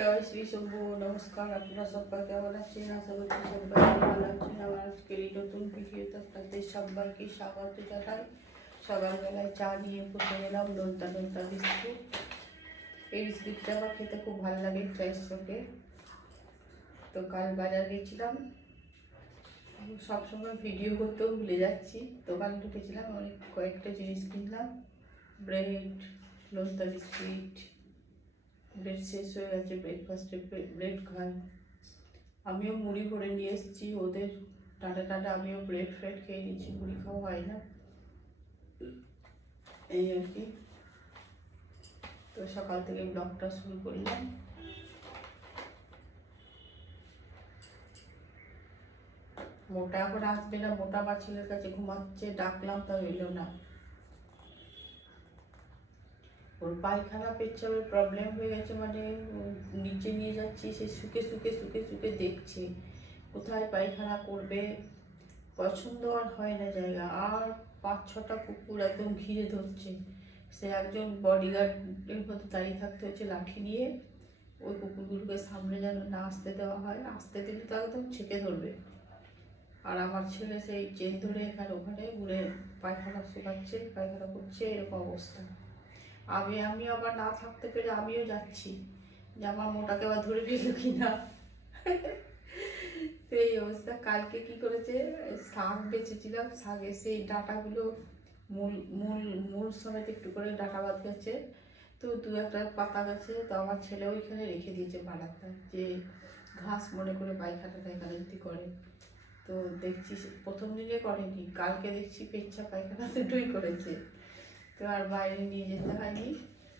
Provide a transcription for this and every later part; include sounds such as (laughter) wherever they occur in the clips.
জয় শ্রী শম্ভু নমস্কার আপনারা সবাই কেমন আছেন আশা করছি সবাই ভালো আছেন আমার আজকের এই নতুন ভিডিওতে আপনাদের সবাইকে স্বাগত জানাই সকালবেলায় চা নিয়ে বসে গেলাম নোনতা নোনতা বিস্কুট এই বিস্কুটটা আমার খেতে খুব ভালো লাগে চায়ের সঙ্গে তো কাল বাজার গেছিলাম সবসময় ভিডিও করতেও ভুলে যাচ্ছি দোকান ঢুকেছিলাম অনেক কয়েকটা জিনিস কিনলাম ব্রেড নোনতা বিস্কিট ব্রেড শেষ হয়ে গেছে ব্রেকফাস্টে ব্রেড খায় আমিও মুড়ি করে নিয়ে এসেছি, ওদের টাটা টাটা, আমিও ব্রেড ফ্রেড খেয়ে নিচ্ছি মুড়ি খাওয়া হয় না। এই আর কি। তো সকাল থেকে ব্লগটা শুরু করলাম। মোটা, এখন আসবে না মোটা ছেলের কাছে ঘুমাচ্ছে, ডাকলাম তা এলো না। ওর পায়খানা পেচ্ছাপের প্রবলেম হয়ে গেছে মানে নিচে নিয়ে যাচ্ছি, সে শুকে শুকে শুকে শুকে দেখছে। কোথায় পায়খানা করবে? পছন্দ আর হয় না জায়গা। আর পাঁচ ছটা কুকুর একদম ঘিরে ধরছে। সে একজন বডিগার্ডের মতো দাঁড়িয়ে থাকতে হচ্ছে লাঠি নিয়ে। ওই কুকুরগুলোকে সামনে যেন না আসতে দেওয়া হয়। আসতে দিলে তো একদম ছেঁকে ধরবে। আর আমার ছেলে সেই চেন ধরে এখানে ওখানে ঘুরে পায়খানা শুকাচ্ছে, পায়খানা করছে, এরকম অবস্থা। আমি আমি আবার না থাকতে পেরে আমিও যাচ্ছি। যে আমার মোটাকে আবার ধরে ফেলল কি না তো এই অবস্থা। কালকে কি করেছে? শাক বেঁচেছিলাম শাকের সেই ডাঁটাগুলো মূল মূল মূল সমেত একটু করে ডাঁটা বাদ গেছে। তো দু একটা পাতা গেছে। তো আমার ছেলে ওইখানে রেখে দিয়েছে বারান্দা, যে ঘাস মনে করে পায়খানা টায়খানা যদি করে। তো দেখছি প্রথম দিনে করেনি, কালকে দেখছি পেচ্ছা পায়খানা দুটোই করেছে। তো আর বাইরে নিয়ে যেতে হয়নি।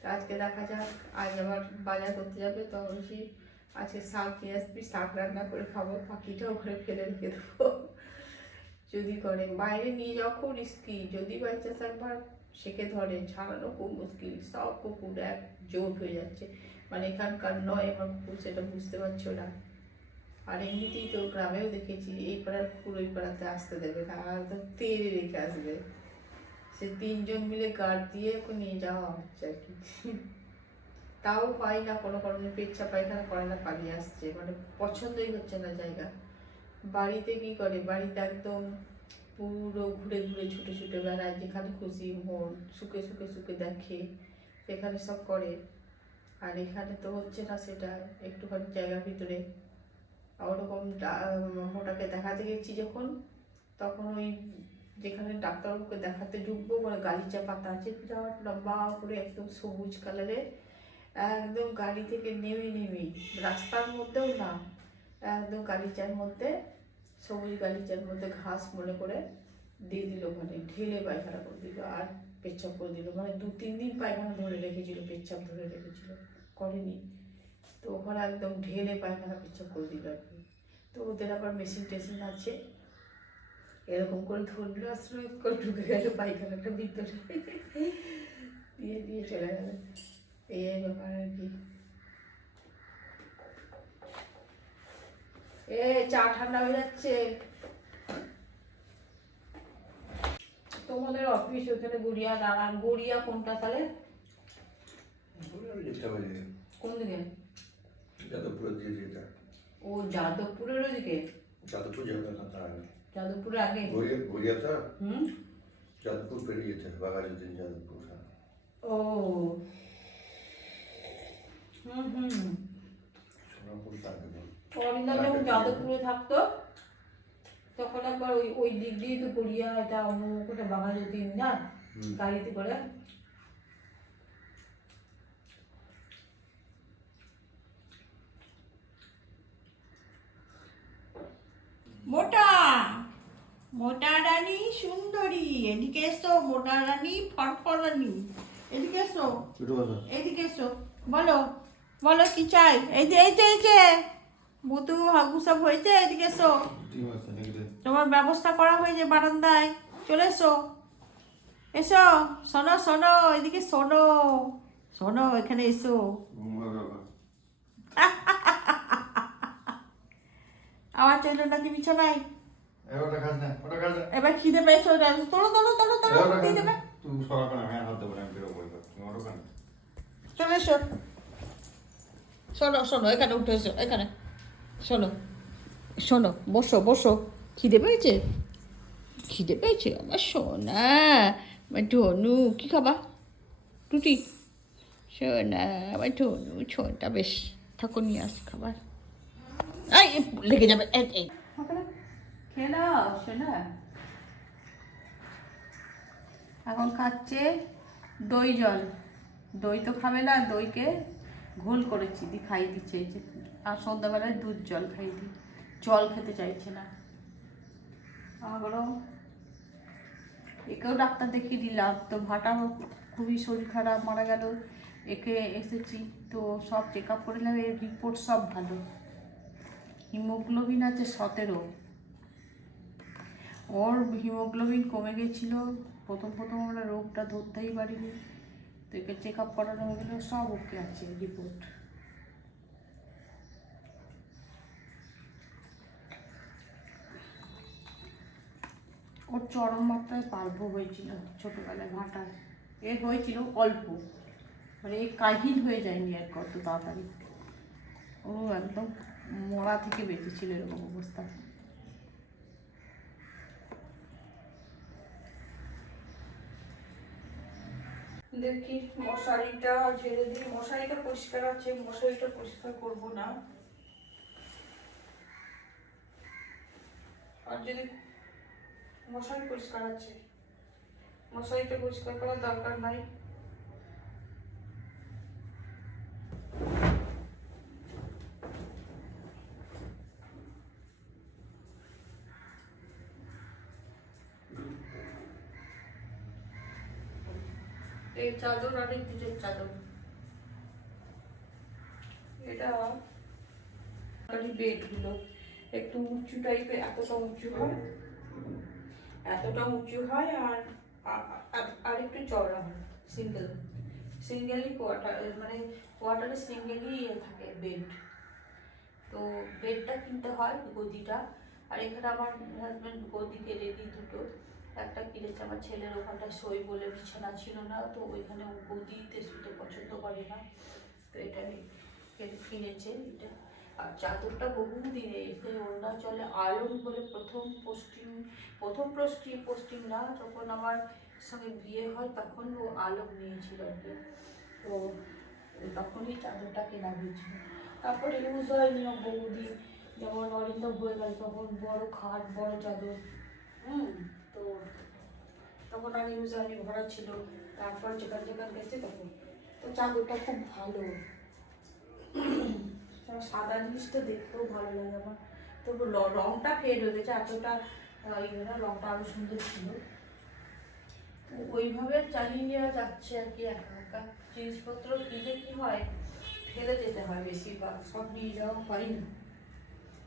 তো আজকে দেখা যাক, আজ আবার বাজার করতে যাবে, তো বলছি আজকে শাক নিয়ে আসবি, শাক রান্না করে খাব পাখিটাও ঘরে ফেলে রেখে দেবো। যদি করে, বাইরে নিয়ে যাওয়া খুব রিস্কি যদি বাই চান্স একবার সেকে ধরে ছাড়ানো খুব মুশকিল, সব কুকুর এক জোট হয়ে যাচ্ছে। মানে এখানকার নয়, আমার কুকুর সেটা বুঝতে পারছ না। আর এমনিতেই তো গ্রামেও দেখেছি, এই পাড়ার কুকুর ওই পাড়াতে আসতে দেবে আর তো তেড়ে রেখে আসবে। সে তিনজন মিলে গার্ড দিয়ে ওকে নিয়ে যাওয়া হচ্ছে আর কি। তাও পাই না, কোনো কারণে পেচ্ছা পায়খানা করে না, পালিয়ে আসছে। মানে পছন্দই হচ্ছে না জায়গা। বাড়িতে কি করে? বাড়িতে একদম পুরো ঘুরে ঘুরে ছুটে ছুটে বেড়ায়, যেখানে খুশি মন, সুখে সুখে সুখে দেখে, সেখানে সব করে। আর এখানে তো হচ্ছে না সেটা, একটুখানি জায়গার ভিতরে। ওরকম মোটাকে দেখাতে গেছি যখন, তখন ওই যেখানে ডাক্তারবাবুকে দেখাতে ঢুকবো মানে গালিচা পাতা আছে, বিরাট লম্বা করে একদম সবুজ কালারের একদম গাড়ি থেকে নেমে নেমে, রাস্তার মধ্যেও না, একদম গালিচার মধ্যে, সবুজ গালিচার মধ্যে ঘাস মনে করে দিয়ে দিল ওখানে, ঢেলে পায়খানা করে দিল আর পেচ্ছাপ করে দিল। মানে দু, তিন দিন পায়খানা ধরে রেখেছিল, পেচ্ছাপ ধরে রেখেছিল, করেনি। তো ওখানে একদম ঢেলে পায়খানা, পেচ্ছাপ করে দিল আর কি। তো ওদের আবার মেশিন টেশিন আছে। এরকম করে ধরলো আর স্রোত করে ঢুকে গেল পায়খানাটা ভিতরে দিয়ে দিয়ে চলে গেল। এই ব্যাপার আর কি। এ চা ঠান্ডা হয়ে যাচ্ছে। তোমাদের অফিস ওখানে গড়িয়া দাঁড়ান গড়িয়া কোনটা তাহলে? কোন দিকে? যাদবপুরের যেটা। ও যাদবপুরের ওইদিকে যাদবপুর যাবে না তার আগে। আগে? গড়িয়া হুম? যাদবপুর পেরিয়ে যেতে হবে বাঘাযতীন যাদবপুর। ও। হুম হুম না যখন যাদবপুরে থাকতো তখন একবার ওই ওই দিক দিয়ে তো গড়িয়া এটা অন্য না? গাড়িতে করে। মোটা! মোটা রানী সুন্দরী এদিকে এসো মোটা রানী ফটফরানি এদিকে এসো এদিকে এসো। বলো বলো কি চাই? এই যে এই যে এই যে বুতু হাগু সব হয়েছে? এদিকে এসো? তোমার ব্যবস্থা করা হয়েছে বারান্দায়। চলে এসো। এসো শোনো শোনো এদিকে শোনো। শোনো এখানে এসো। আওয়াজ চলো নাকি বিছানায়? এবার খিদে পেয়েছে ওটা তোলো তোলো তোলো তোলো দিয়ে দেবে। তুই সরাবে না আমি হাত দেবো না আমি বেরোবো এবার। তুমি চলে এসো। শোনো শোনো এখানে উঠে এসো এখানে। শোনো শোনো বসো বসো। খিদে পেয়েছে? খিদে পেয়েছে? আমার সোনা আমার ধনু কী খাবা? রুটি। সোনা আমার ধনু ছোটা বেশ। ঠাকুর নিয়ে আসি খাবার। এই লেগে যাবে এই। খেয়ে সোনা এখন খাচ্ছে দই জল। দই তো খাবে না, দইকে ঘোল করেছি, দি খাই দিচ্ছে এই যে। আর সন্ধ্যাবেলায় দুধ জল খাই দিই। জল খেতে চাইছে না। আমারও একেও ডাক্তার দেখিয়ে দিলাম, তো ভাটা খুবই শরীর খারাপ, মারা গেল, একে এসেছি, তো সব চেক আপ করে নিলাম এর রিপোর্ট সব ভালো। হিমোগ্লোবিন আছে সতেরো। ওর হিমোগ্লোবিন কমে গেছিল। প্রথম প্রথম আমরা রোগটা ধরতেই পারিনি। তো একে চেক আপ করানো হয়ে গেলো, সব ওকে আছে রিপোর্ট ওর চরম মাত্রায় পার্ভ হয়েছিল ছোটোবেলায়, ভাটায়। এ হয়েছিল অল্প। মানে এ কাহিল হয়ে যায়নি আর কত তাড়াতাড়ি। ও একদম মরা থেকে বেঁচেছিল এরকম অবস্থা। দেখি, মশারিটা ঝেড়ে দিই। মশারিটা পরিষ্কার আছে, মশারিটা পরিষ্কার করব না। আর যদি মশারি পরিষ্কার আছে, মশারিটা পরিষ্কার করার দরকার নাই। এই চাদর আর এই দুটোর চাদর। এটা বেডগুলো। একটু উঁচু টাইপের এতটা উঁচু হয়। এতটা উঁচু হয় আর আর একটু চওড়া হয়। সিঙ্গেল সিঙ্গেলই কোয়ার্টার মানে কোয়ার্টারে সিঙ্গেলই থাকে বেড তো বেডটা কিনতে হয় গদিটা। আর এখানে আমার হাজব্যান্ড গদিকে রেডি দুটো। একটা কিনেছে আমার ছেলের ওখানটা সই বলে বিছানা ছিল না, তো ওইখানে ও গদিতে শুতে পছন্দ করে না। তো এটা কে- কিনেছে এটা। আর চাদরটা বহু দিনে এসে অরুণাচলে আলম বলে প্রথম পোস্টিং প্রথম পোস্টিং পোস্টিং না, যখন আমার সঙ্গে বিয়ে হয় তখন ও আলম নিয়েছিল আর কি। তো তখনই চাদরটা কেনা হয়েছিল। তারপরে ইউজ ও বহুদিন যেমন অরিন্দম হয়ে গেল, তখন বড় খাট, বড় চাদর। হুম। তো তখন আর ইউজ হয়নি ভরা ছিল তারপর যেখান যেখান গেছে তখন। তো চাদরটা খুব ভালো। সাদা জিনিসটা দেখতেও ভালো লাগে আমার। ল- রংটা ফেড হয়ে গেছে, এতটা ইয়ে না, রংটা আরও সুন্দর ছিল। তো ওইভাবে চালিয়ে নেওয়া যাচ্ছে আর কি একা একা। জিনিসপত্র কিনে কি হয়, ফেলে যেতে হয় বেশিরভাগ, সব নিয়ে যাওয়া হয় না।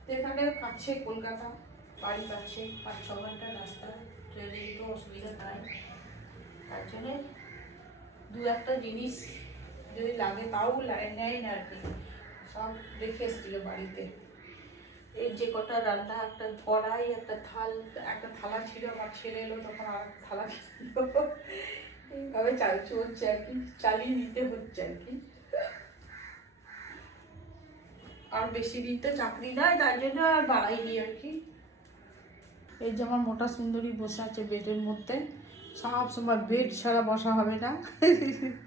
তো এখানে কাছে কলকাতা, বাড়ি কাছে, পাঁচ ছ ঘণ্টা রাস্তা। ট্রেনে তো অসুবিধা নাই তার জন্যে দু একটা জিনিস যদি লাগে, তাও নেয় না আর কি। সব রেখে এসেছিল বাড়িতে। এই যে কটা রান্না, একটা কড়াই, একটা থাল, একটা থালা ছিল, আমার ছেলে এলো তখন আর থালা এইভাবে চাল চলছে আর কি, চালিয়ে নিতে হচ্ছে আর কি। আর বেশি দিন তো চাকরি নাই তাই জন্য আর বাড়াইনি আর কি। এই যে আমার মোটা সুন্দরী বসে আছে বেডের মধ্যে। সব সময় বেড ছাড়া বসা হবে না। (laughs)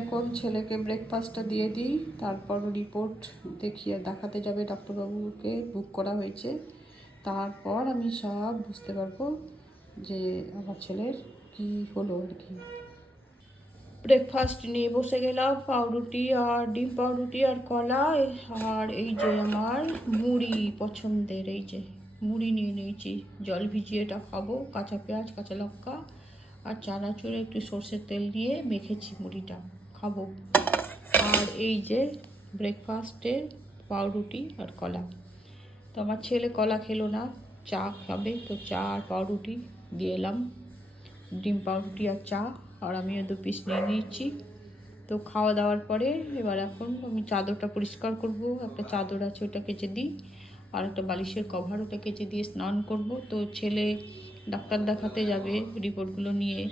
এখন ছেলেকে ব্রেকফাস্টটা দিয়ে দিই, তারপর রিপোর্ট দেখিয়ে দেখাতে যাবে ডাক্তারবাবুকে বুক করা হয়েছে। তারপর আমি সব বুঝতে পারব যে আমার ছেলের কি হলো আর কি। ব্রেকফাস্ট নিয়ে বসে গেলাম, পাউরুটি আর ডিম পাউরুটি আর কলা, আর এই যে আমার মুড়ি পছন্দের, এই যে মুড়ি নিয়ে নিয়েছি। জল ভিজিয়ে এটা খাব, কাঁচা পেঁয়াজ, কাঁচা লঙ্কা আর চানাচুরে, একটু সর্ষের তেল দিয়ে মেখেছি মুড়িটা। খাব। আর এই যে ব্রেকফাস্টে পাউরুটি আর কলা। তো আমার ছেলে কলা খেলো না, চা খাবে। তো চা আর পাউরুটি দিয়ে এলাম। ডিম পাউরুটি আর চা। আর আমিও দু পিস নিয়ে নিয়েছি। তো খাওয়া দাওয়ার পরে এবার এখন আমি চাদরটা পরিষ্কার করব। একটা চাদর আছে, ওটা কেচে দিই। আর একটা বালিশের কভার ওটা কেচে দিয়ে স্নান করব। তো ছেলে ডাক্তার দেখাতে যাবে রিপোর্টগুলো নিয়ে।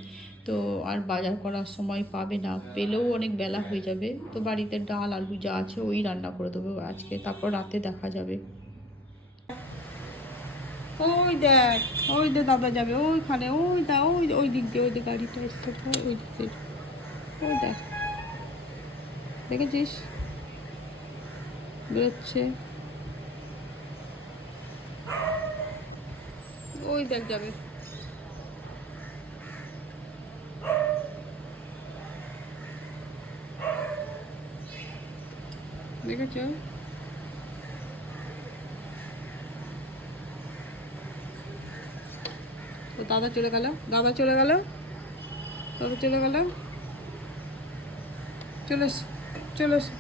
তো আর বাজার করার সময় পাবে না, পেলেও অনেক বেলা হয়ে যাবে। তো বাড়িতে ডাল, আলু যা আছে ওই রান্না করে দেবো আজকে, তারপর রাতে দেখা যাবে। ওই দেখ, ওই দে দাদা যাবে, ওইখানে, ওই দা, ওই ওই দিক দিয়ে, ওই দিকে গাড়িটা ওই দিক দিয়ে। ওই দেখ, দেখেছিস? বেরোচ্ছে। ওই দেখ যাবে। দেখেছ তো দাদা চলে গেল, দাদা চলে গেল, দাদা চলে গেল। চলে চলে এসো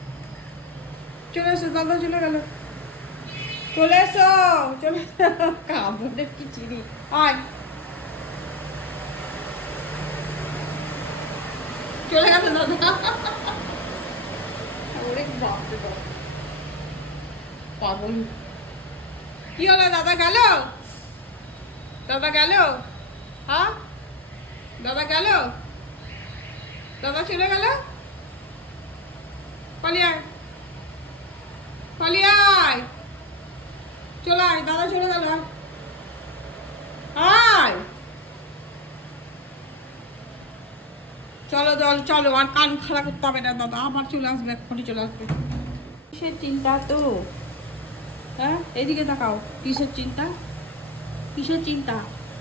চলে এসো, দাদা চলে গেল। চলে এসো, চলে (laughs) কামড়ে কি চিনি? আয়। চলে গেল দাদা। (laughs) পাগল। কি হলো, দাদা গেল? দাদা গেল? হ্যাঁ? দাদা গেল? দাদা চলে গেল? পালিয়ায় পালিয়ায় চলে আয়, দাদা চলে গেল আয় চলো চল চলো, আর কান খারাপ করতে হবে না, দাদা, আবার চলে আসবে, এক্ষুনি চলে আসবে। কিসের চিন্তা তো? হ্যাঁ এদিকে তাকাও, কিসের চিন্তা? কিসের চিন্তা?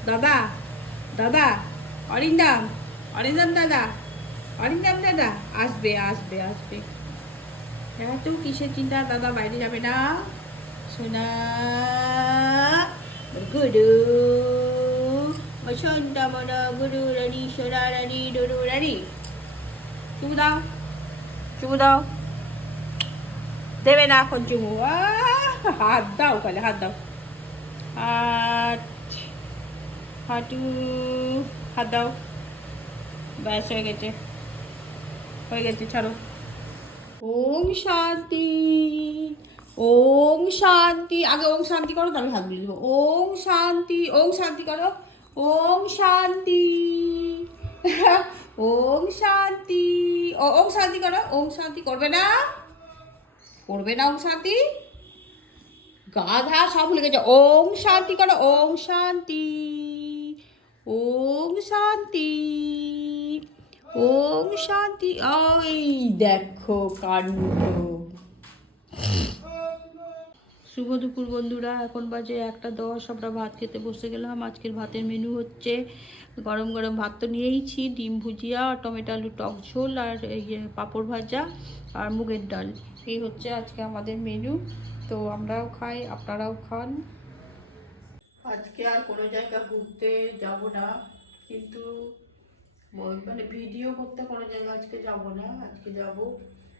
দাদা দাদা, অরিন্দম অরিন্দম দাদা অরিন্দম দাদা, আসবে আসবে আসবে। হ্যাঁ তো, কিসের চিন্তা? দাদা, বাইরে যাবে না? সোনা গুরু মন গুরু রানী সোনা রানী ডরু রানী চুমু দাও চুমু দাও দেবে না এখন চুমু হাত দাও কালে হাত দাও হাত হাঁটু হাত দাও ব্যাস হয়ে গেছে হয়ে গেছে ছাড়ো ওম শান্তি ওম শান্তি আগে ওম শান্তি করো তারপরে হাত দেবো ওম শান্তি ওম শান্তি করো ওম শান্তি। ওম শান্তি। ও, ওম শান্তি করো, ওম শান্তি করবে না? করবে না ওম শান্তি? গাধা সব ভুলে গেছে। ওম শান্তি করো, ওম শান্তি। ওম শান্তি। ওম শান্তি। ওই দেখো কাণ্ড। শুভ দুপুর বন্ধুরা, এখন বাজে একটা দশ, আমরা ভাত খেতে বসে গেলাম। আজকের ভাতের মেনু হচ্ছে গরম গরম ভাত তো নিয়েইছি, ডিম ভুজিয়া, টমেটো আলু টক ঝোল আর পাঁপড় ভাজা আর মুগের ডাল। এই হচ্ছে আজকে আমাদের মেনু তো আমরাও খাই, আপনারাও খান। আজকে আর কোনো জায়গা ঘুরতে যাব না, কিন্তু মানে ভিডিও করতে কোনো জায়গা আজকে যাব না। আজকে যাব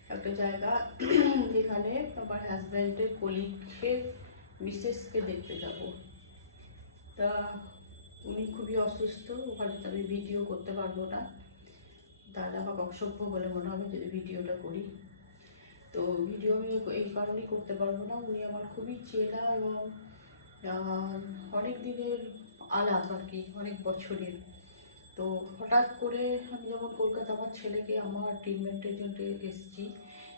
একটা জায়গা, (clears throat) যেখানে আমার হাজব্যান্ডের কলিগের মিসেসকে দেখতে যাব। তা উনি খুবই অসুস্থ, ওখানে আমি ভিডিও করতে পারব না। তাহলে আমার অসভ্য বলে মনে হবে যদি ভিডিওটা করি। তো ভিডিও আমি এই কারণেই করতে পারব না। উনি আমার খুবই চেনা এবং অনেক দিনের আলাপ আর কি, অনেক বছরের। তো হঠাৎ করে আমি যখন কলকাতা আমার ছেলেকে, আমার ট্রিটমেন্টের জন্য এসেছি,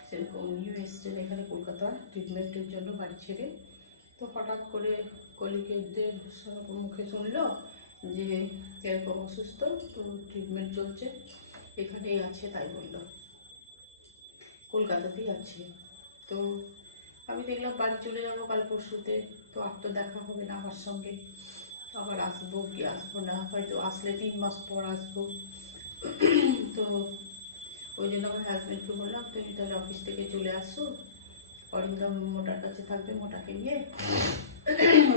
সেরকম নিউ এসছেন এখানে কলকাতা ট্রিটমেন্টের জন্য বাড়ি ছেড়ে। তো হঠাৎ করে কলিগেদের মুখে শুনলো যে এরকম অসুস্থ, তো ট্রিটমেন্ট চলছে, এখানেই আছে তাই বলল। কলকাতাতেই আছে। তো আমি দেখলাম বাড়ি চলে যাব কাল পরশুতে, তো আর তো দেখা হবে না আমার সঙ্গে। আবার আসব, কি আসব না, হয়তো আসলে তিন মাস পর আসব। তো ওই জন্য আমার হাজব্যান্ডকে বললাম, তুমি তাহলে অফিস থেকে চলে আসো। অরিন্দম মোটার কাছে থাকবে, মোটাকে নিয়ে।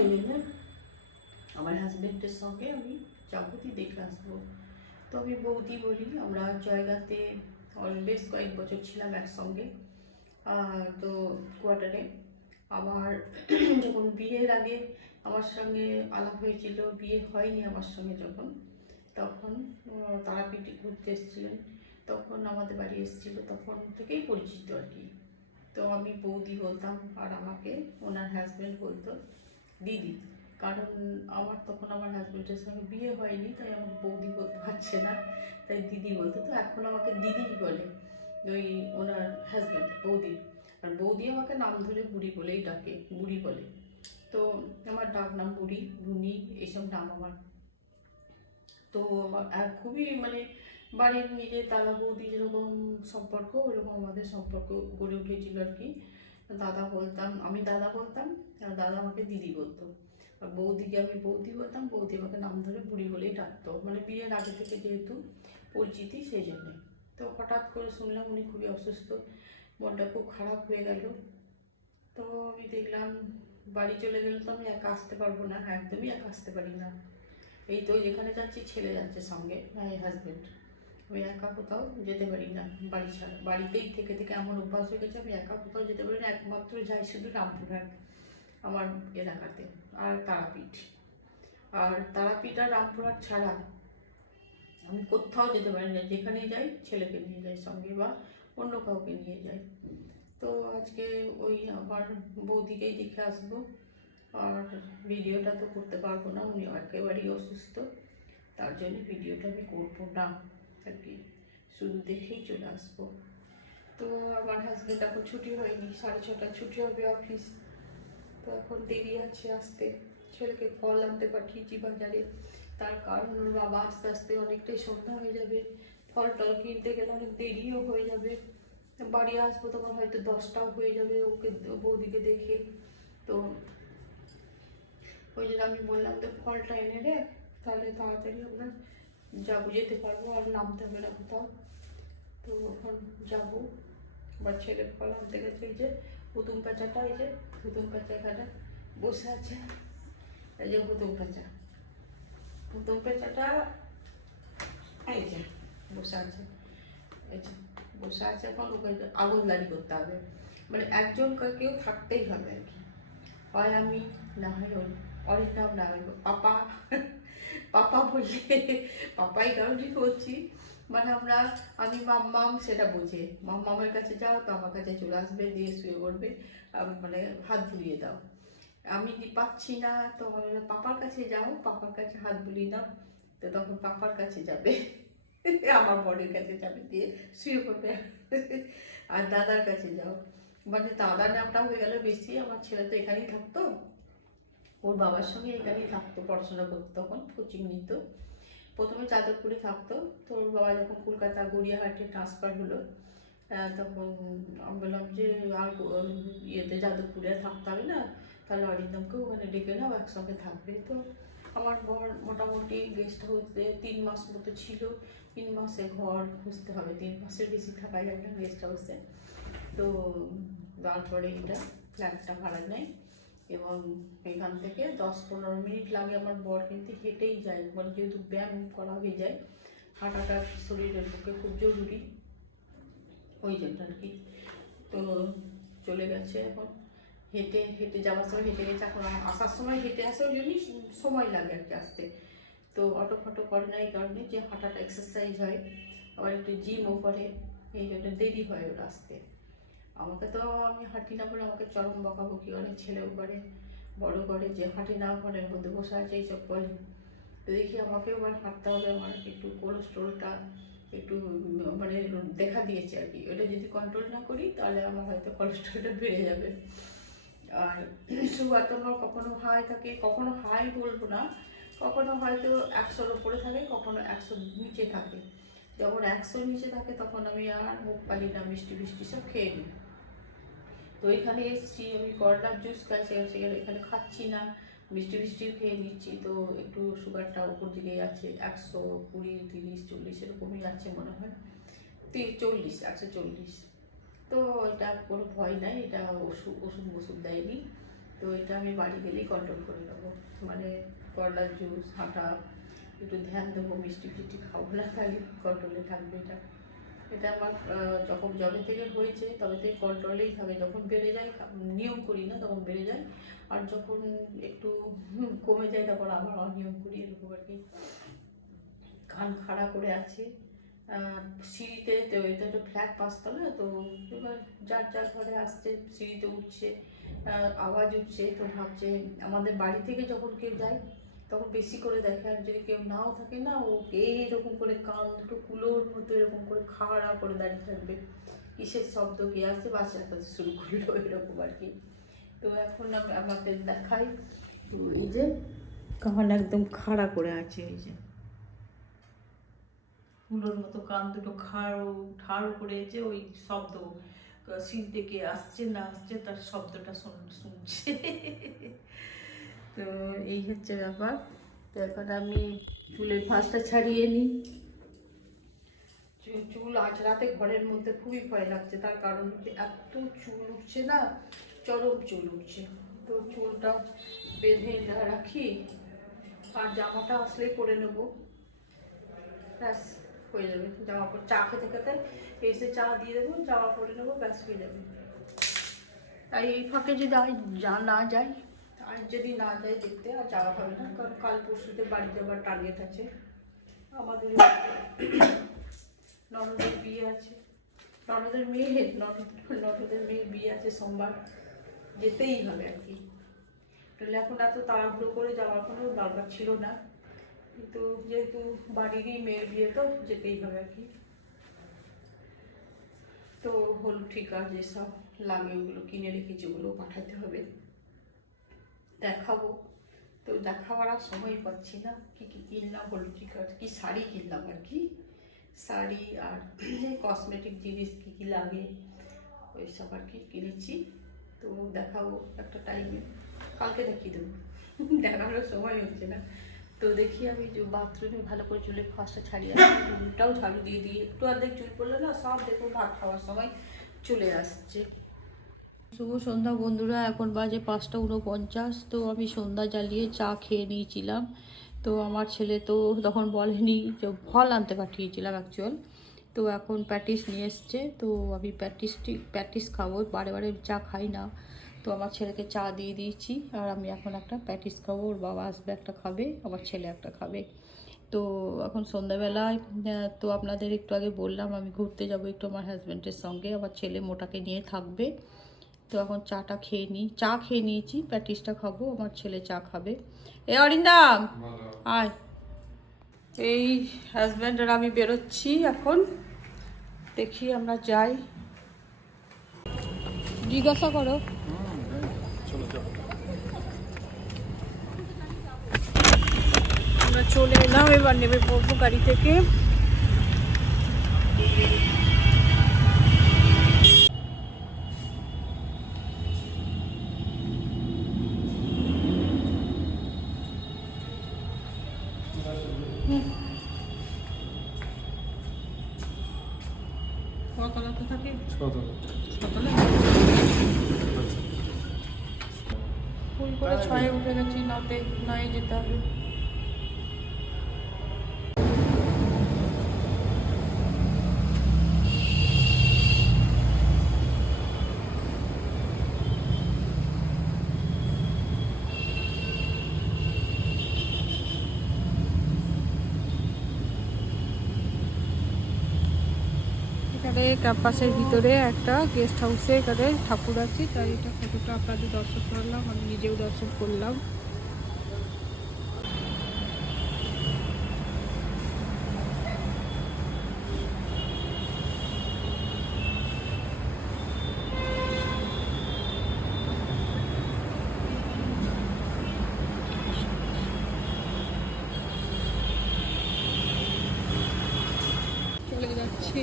ওই জন্য আমার হাজব্যান্ডের সঙ্গে আমি যাবতি দেখে আসব। তো আমি বৌদি বলি, আমরা জায়গাতে বেশ কয়েক বছর ছিলাম একসঙ্গে। তো কোয়ার্টারে আমার যখন বিয়ের আগে আমার সঙ্গে আলাপ হয়েছিল, বিয়ে হয়নি আমার সঙ্গে যখন, তখন তারাপীঠে ঘুরতে এসেছিলেন, তখন আমাদের বাড়ি এসেছিল, তখন থেকেই পরিচিত আর কি। তো আমি বৌদি বলতাম আর আমাকে ওনার হাজব্যান্ড বলতো, দিদি, কারণ আমার তখন আমার হাজব্যান্ডের সঙ্গে বিয়ে হয়নি, তাই আমার বৌদি বলতে পারছে না। তাই দিদি বলতো, তো এখন আমাকে দিদি বলে, ওই ওনার হাজব্যান্ড বৌদি আর বৌদি আমাকে নাম ধরে বুড়ি বলেই ডাকে, বুড়ি বলে। তো আমার ডাক নাম বুড়ি, বুনি, এসব নাম আমার। তো খুবই মানে বাড়ির নিজে দাদা বৌদি যেরকম সম্পর্ক, ওরকম আমাদের সম্পর্ক গড়ে উঠেছিল আর কি। দাদা বলতাম, আমি দাদা বলতাম, আর দাদা আমাকে দিদি বলতো। আর বৌদিকে আমি বৌদি বলতাম, বৌদি আমাকে নাম ধরে বুড়ি বলেই ডাকতো। মানে বিয়ের আগে থেকে যেহেতু পরিচিতি, সেই জন্যে। তো হঠাৎ করে শুনলাম উনি খুবই অসুস্থ, মনটা খুব খারাপ হয়ে গেল। তো আমি দেখলাম বাড়ি চলে গেলে তো আমি একা আসতে পারব না একদমই একা আসতে পারি না। এই তো যেখানে যাচ্ছি, ছেলে যাচ্ছে সঙ্গে মাই হাজব্যান্ড আমি একা কোথাও যেতে পারি না, বাড়ি ছাড়া। বাড়িতেই থেকে থেকে এমন অভ্যাস হয়ে গেছে, আমি একা কোথাও যেতে পারি না, একমাত্র যাই শুধু রামপুরহাট, আমার এলাকাতে, আর তারাপীঠ। আর তারাপীঠ আর রামপুরহাট ছাড়া আমি কোথাও যেতে পারি না, যেখানেই যাই, ছেলেকে নিয়ে যাই সঙ্গে বা অন্য কাউকে নিয়ে যাই। তো আজকে ওই আমার বৌদিকেই দেখে আসব। আর ভিডিওটা তো করতে পারব না, উনি একেবারেই অসুস্থ। তার জন্য ভিডিওটা আমি করব না, আর কি। শুধু দেখেই চলে আসব। তো আমার হাজব্যান্ড এখন ছুটি হয়নি, সাড়ে ছটায় ছুটি হবে অফিস তো এখন দেরি আছে আসতে। ছেলেকে ফল আনতে পাঠিয়েছি বাজারে। তার কারণ ওর বাবা আস্তে আস্তে অনেকটাই সন্ধ্যা হয়ে যাবে। ফল টল কিনতে গেলে অনেক দেরিও হয়ে যাবে। বাড়ি আসব, তখন হয়তো দশটাও হয়ে যাবে ওকে, বৌদিকে দেখে। তো ওই জন্য আমি বললাম তো ফলটা এনে রে তাহলে তাড়াতাড়ি আমরা যাব, যেতে পারব, আর নামতে হবে না কোথাও। তো এখন যাব। বা ছেলে ফল আনতে গেছে, এই যে হুতুম পেঁচাটা, এই যে হুতুম পেঁচা এখানে বসে আছে। এই যে হুতুম পেঁচা। হুতুম পেঁচাটা এই যে বসে আছে। বসে আছে এখন, ওকে আগুন দাড়ি করতে হবে। মানে একজন কেউ থাকতেই হবে আর কি। হয় আমি, না হয় ওর অরিতাম না হয়। পাপা পাপা বললে পাপাই কারণে বলছি? মানে আমরা, আমি মাম্মাম সেটা বুঝে। মাম্মামের কাছে যাও, তো আমার কাছে চলে আসবে, দিয়ে শুয়ে পড়বে। মানে হাত বুলিয়ে দাও। আমি পাচ্ছি না, তো পাপার কাছে যাও, পাপার কাছে হাত বুলিয়ে দাও। তো তখন পাপার কাছে যাবে। (laughs) আমার বরের কাছে যাবে, দিয়ে শুয়ে পড়বে। আর দাদার কাছে যাও। মানে দাদার নামটা হয়ে গেল বেশি, আমার ছেলে তো এখানেই থাকতো। ওর বাবার সঙ্গে এখানেই থাকতো, পড়াশোনা করতো তখন, কোচিং নিত। প্রথমে যাদবপুরে থাকতো। তো ওর বাবা যখন কলকাতা গড়িয়াহাটে ট্রান্সফার হলো তখন আমি বললাম যে, আর ইয়েতে যাদবপুরে থাকতে হবে না। তাহলে অরিন্দমকেও ওখানে ডেকে নাও, একসঙ্গে থাকবে। তো আমার বর মোটামুটি গেস্ট হাউসে তিন মাস মতো ছিল। তিন মাসে ঘর খুঁজতে হবে, তিন মাসের বেশি থাকা যাবে না গেস্ট হাউসে তো তারপরে এটা ফ্ল্যাটটা ভাড়া নেয় এবং এখান থেকে দশ পনেরো মিনিট লাগে আমার বর কিন্তু হেঁটেই যায় মানে যেহেতু ব্যায়াম করা হয়ে যায় হাঁটাটা শরীরের পক্ষে খুব জরুরি। ওই জন্য আর কি। তো চলে গেছে এখন। হেঁটে হেঁটে যাওয়ার সময় হেঁটে গেছে, এখন আসার সময় হেঁটে আসে ওই জন্যই সময় লাগে আর কি আসতে। তো অটো ফটো করে না এই কারণে যে হাঁটাটা এক্সারসাইজ হয়, আবার একটু জিমও করে, এই জন্য দেরি হয় ওর আসতে। আমাকে তো আমি হাঁটি না বলে আমাকে চরম বকাবকি অনেক ছেলেও করে বড় করে, যে হাঁটি না ঘরের মধ্যে বসে আছে এইসব বলে তো দেখি আমাকেও এবার হাঁটতে হবে, আমার একটু কোলেস্ট্রলটা একটু মানে দেখা দিয়েছে আর কি। ওটা যদি কন্ট্রোল না করি, তাহলে আমার হয়তো কোলেস্ট্রলটা বেড়ে যাবে। আর সুগার তো কখনো হাই থাকে, কখনো হাই বলব না কখনো হয়তো একশোর ওপরে থাকে, কখনো একশোর নিচে থাকে। যখন একশোর নিচে থাকে, তখন আমি আর মুখ পালি না, মিষ্টি মিষ্টি সব খেয়ে নিই। তো এখানে এসছি, আমি করলার জুস খাচ্ছি সেখানে, এখানে খাচ্ছি না, মিষ্টি মিষ্টি খেয়ে নিচ্ছি। তো একটু সুগারটা উপর দিকে যাচ্ছে একশো কুড়ি, তিরিশ, চল্লিশ, এরকমই যাচ্ছে মনে হয়। তিরিশ চল্লিশ, একশো চল্লিশ। তো এটা কোনো ভয় নাই, এটা ওষুধ ওষুধ ওষুধ দেয়নি। তো এটা আমি বাড়ি গেলেই কন্ট্রোল করে নেব। মানে করলার জুস, হাঁটা, একটু ধ্যান দেবো, মিষ্টি ফিষ্টি খাব না তাহলে কন্ট্রোলে থাকবে এটা। এটা আমার যখন জবে থেকে হয়েছে, তবে থেকে কন্ট্রোলেই থাকে। যখন বেড়ে যায়, নিয়ম করি না, তখন বেড়ে যায়। আর যখন একটু কমে যায়, তখন আবার অনিয়ম করি, এরকম আর কি। কান খাড়া করে আছে। সিঁড়িতে তো এটা তো ফ্ল্যাট পাঁচতলা, তো এবার যার যার ঘরে আসছে, সিঁড়িতে উঠছে আওয়াজ উঠছে, তো ভাবছে, আমাদের বাড়ি থেকে যখন কেউ যায় তখন বেশি করে দেখে, আর যদি কেউ নাও থাকে না, ও এইরকম করে কান দুটো কুলোর মতো এরকম করে খাড়া করে দাঁড়িয়ে থাকবে। কিসের শব্দ, কে আসছে? বাচ্চা কাছে শুরু করল এরকম আর কি। তো এখন আমি আমাকে দেখাই। তো এই যে কান একদম খাড়া করে আছে, এই যে। কুলোর মতো কান দুটো খাড়ো, ঠাড়ো করে যে ওই শব্দ সিট থেকে আসছে না আসছে, তার শব্দটা শুন- শুনছে। তো এই হচ্ছে ব্যাপার। তো এখন আমি চুলের ফাঁসটা ছাড়িয়ে নিই। চুল চুল আঁচড়াতে ঘরের মধ্যে খুবই ভয় লাগছে। তার কারণ হচ্ছে এত চুল উঠছে না, চরম চুল উঠছে। তো চুলটা বেঁধে রাখি আর জামাটা আসলে পরে নেব। ব্যাস, হয়ে যাবে। জামা পর চা খেতে খেতে এসে চা দিয়ে দেবো, জামা পরে নেব, ব্যাস, হয়ে যাবে। তাই এই ফাঁকে যদি আজ যা না যাই আজ যদি না যাই দেখতে, আর যাওয়া হবে না, কারণ কাল পরশুতে বাড়ি যাবার টার্গেট আছে। আমাদের ননদের বিয়ে আছে। ননদের মেয়ে, ননদ ননদের মেয়ের বিয়ে আছে সোমবার। যেতেই হবে আর কি। তাহলে এখন এত তাড়াহুড়ো করে যাওয়ার কোনো দরকার ছিল না। কিন্তু যেহেতু বাড়িরই মেয়ের বিয়ে, তো যেতেই হবে আর কি। তো হল ঠিক আছে যেসব লাগে ওগুলো কিনে রেখেছি ওগুলো পাঠাতে হবে। দেখাবো। তো দেখাবার আর সময় পাচ্ছি না। কি কি কিনলাম হল ঠিক আছে কি শাড়ি কিনলাম আর কি? শাড়ি আর কসমেটিক জিনিস কী কী লাগে ওই সব আর কি কিনেছি। তো দেখাবো একটা টাইমে কালকে দেখিয়ে দেবো। দেখানোর সময় হচ্ছে না। তো দেখি আমি যে বাথরুমে ভালো করে চুলের ফাঁসটা ছাড়িয়ে আসি রুমটাও ঝাড়ু দিয়ে দিই। একটু অর্ধেক চুল পড়লে না, সব দেখুন ভাত খাওয়ার সময় চলে আসছে। শুভ সন্ধ্যা বন্ধুরা, এখন বাজে পাঁচটা উনপঞ্চাশ তো আমি সন্ধ্যা জ্বালিয়ে চা খেয়ে নিয়েছিলাম। তো আমার ছেলে তো তখন বলেনি যে ফল আনতে পাঠিয়েছিলাম অ্যাকচুয়াল তো এখন প্যাটিস নিয়ে এসছে। তো আমি প্যাটিসটি, প্যাটিস খাব। বারে বারে চা খাই না। তো আমার ছেলেকে চা দিয়ে দিয়েছি। আর আমি এখন একটা প্যাটিস খাব। ওর বাবা আসবে একটা খাবে, আমার ছেলে একটা খাবে। তো এখন সন্ধ্যাবেলায় তো আপনাদের একটু আগে বললাম, আমি ঘুরতে যাব একটু আমার হাজব্যান্ডের সঙ্গে। আমার ছেলে মোটাকে নিয়ে থাকবে। তো এখন চাটা খেয়ে নিই চা খেয়ে নিয়েছি প্যাটিসটা খাব আমার ছেলে চা খাবে। এ অরিন্দা! আয়। এই হাজব্যান্ড আর আমি বেরোচ্ছি এখন। দেখি আমরা যাই। জিজ্ঞাসা করো। আমরা চলে এলাম এবার নেমে পড়ব গাড়ি থেকে। কতলাতে থাকে? ছতলা ফুল করে ছয়ে উঠে গেছি নতে নয়ে যেতে হবে এখানে ক্যাম্পাসের ভিতরে একটা গেস্ট হাউসে এখানে ঠাকুর আছে। তাই এটা ফটোটা আপনাদের দর্শন করলাম, আমি নিজেও দর্শন করলাম।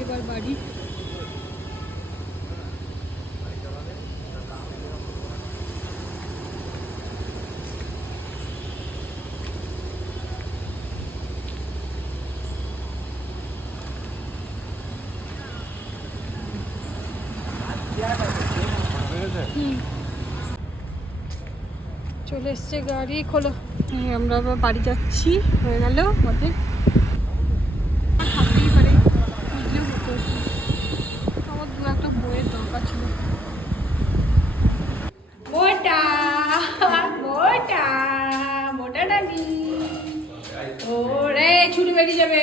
এবার বাড়ি। চলে এসছে গাড়ি, খোলো। আমরা আবার বাড়ি যাচ্ছি, হয়ে গেল আমাদের। আমার দু একটা বইয়ের দরকার ছিল। মোটা মোটা ছুটি বেরিয়ে যাবে।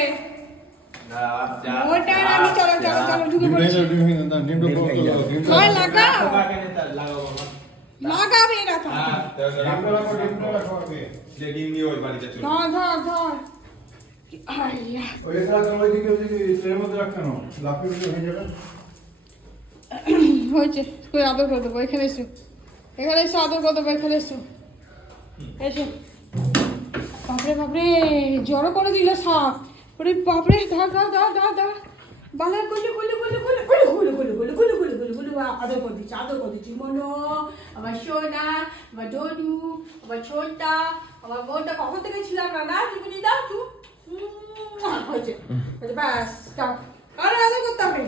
না তো ধর ধর ধর আইয়া হয়েছে কই আদর করে দেবো এখানে এসো এখানে এসো আদর করে দেবো এখানে এসো এসো বাপরে বাপরে জড়ো করে দিল সাপ ওরে বাপরে ধর ধর ধর ধর ধর বালা গুলি গুলি গুলি গুলি গুলি গুলি গুলি গুলি গুলি আদর করে দিচ্ছি আদর করে দিচ্ছি মনো আমার সোনা আমার ডোডু আমার ছোটটা আমার বোনটা কখন থেকে ছিলাম না না তুমি দাও তু হয়েছে ব্যাস আরে আদর করতে হবে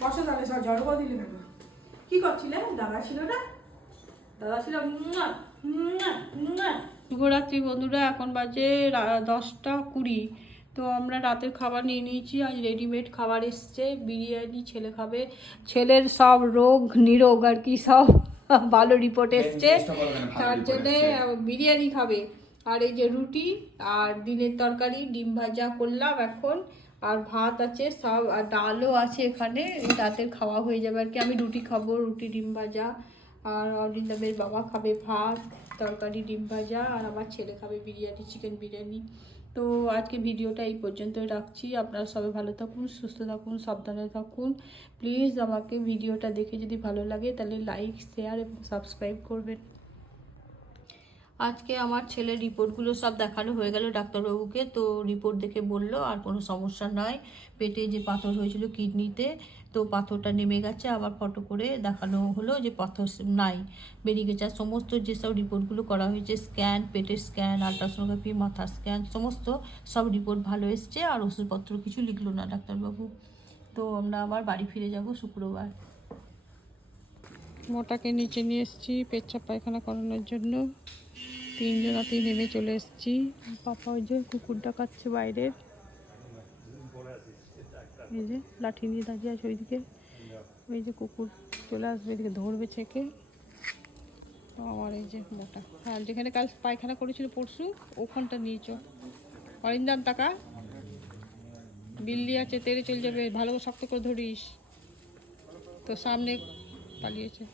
বসো তাহলে সব জড়ো করে দিলে কেন কি করছিলে দাদা ছিল না দাদা ছিল। শুভরাত্রি বন্ধুরা এখন বাজে দশটা কুড়ি। তো আমরা রাতের খাবার নিয়ে নিয়েছি আজ রেডিমেড খাবার এসছে বিরিয়ানি ছেলে খাবে ছেলের সব রোগ নিরোগ আর কি সব (laughs) ভালো রিপোর্ট এসছে তার জন্যে বিরিয়ানি খাবে। আর এই যে রুটি আর দিনের তরকারি ডিম ভাজা করলাম এখন আর ভাত আছে সব আর ডালও আছে এখানে রাতের খাওয়া হয়ে যাবে আর কি। আমি রুটি খাব রুটি ডিম ভাজা আর অরিন্দমের বাবা খাবে ভাত তরকারি ডিম ভাজা আর আমার ছেলে খাবে বিরিয়ানি চিকেন বিরিয়ানি। তো আজকে ভিডিওটা এই পর্যন্তই রাখছি। আপনারা সবাই ভালো থাকুন, সুস্থ থাকুন, সাবধানে থাকুন। প্লিজ আমাকে ভিডিওটা দেখে যদি ভালো লাগে তাহলে লাইক শেয়ার এবং সাবস্ক্রাইব করবেন। আজকে আমার ছেলের রিপোর্টগুলো সব দেখানো হয়ে গেল ডাক্তারবাবুকে, তো রিপোর্ট দেখে বলল আর কোনো সমস্যা নয় পেটে যে পাথর হয়েছিল কিডনিতে তো পাথরটা নেমে গেছে, আবার ফটো করে দেখানো হলো যে পাথর নাই, বেরিয়ে গেছে। আর সমস্ত যেসব রিপোর্টগুলো করা হয়েছে, স্ক্যান, পেটের স্ক্যান, আলট্রাসোনোগ্রাফি মাথার স্ক্যান, সমস্ত সব রিপোর্ট ভালো এসছে আর ওষুধপত্র কিছু লিখলো না ডাক্তারবাবু। তো আমরা আবার বাড়ি ফিরে যাব শুক্রবার। মোটাকে নিচে নিয়ে এসেছি পেচ্ছাপ পায়খানা করানোর জন্য। তিনজনাতেই নেমে চলে এসেছি। পাপা ওই যে কুকুরটা কাচ্ছে বাইরের এই যে লাঠি নিয়ে দাঁড়িয়ে আছে ওইদিকে। ওই যে কুকুর চলে আসবে, এদিকে ধরবে, ছেকে। তো আমার এই যে মোটা হ্যাঁ যেখানে কাল পায়খানা করেছিল পরশু, ওখানটা নিয়েছ অরিন্দান টাকা বিল্লি আছে, তেড়ে চলে যাবে, ভালো শক্ত করে ধরিস। তো সামনে পালিয়েছে।